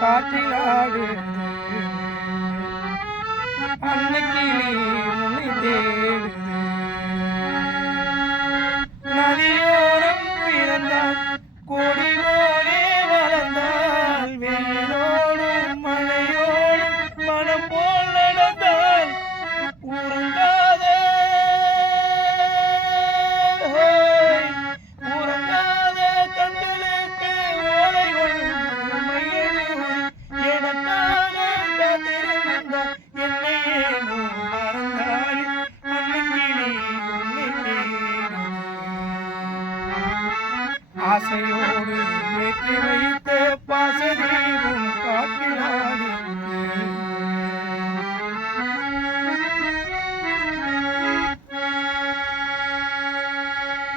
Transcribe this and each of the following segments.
காற்றிலாடு அன்னைக்கிளி உன்னை தேடுது நதியோரம் பிறந்தால் கொடி போலே வளர்ந்தால் வெயிலோடும் மழையோடும் மனம் போல் நடந்தால் உறங்காத உறங்காத கண்களுக்கு ஓலை ஒன்று மையனூரி எனக்காக காத்திருந்தால் என்னை ஏனோ மறந்தால் அன்னைக்கிளி உன்னை தேடுது ஆசையோடு ஏற்றி வைத்த பாசதீபம் காட்டினாடு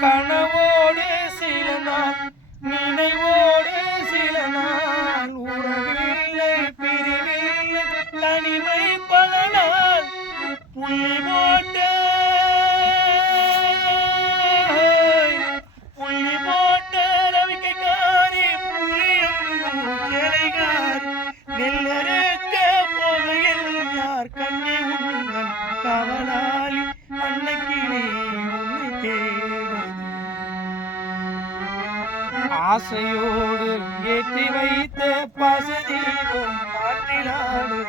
கனவோடு சில நாள் நினைவோடு சில நாள் உறவில்லை பிரிவில்லை தனிமை பல நாள் புள்ளி போட்ட ரவிக்கைக்காரி புளியும் கிளைகாரி நெல்லறுக்க போகையில் யார் கண்ணி உந்தன் கவலாளி அன்னைக்கிளி உன்னை தேடுது ஆசையோடு ஏற்றி வைத்த பாசதீபம் காட்டிலாடு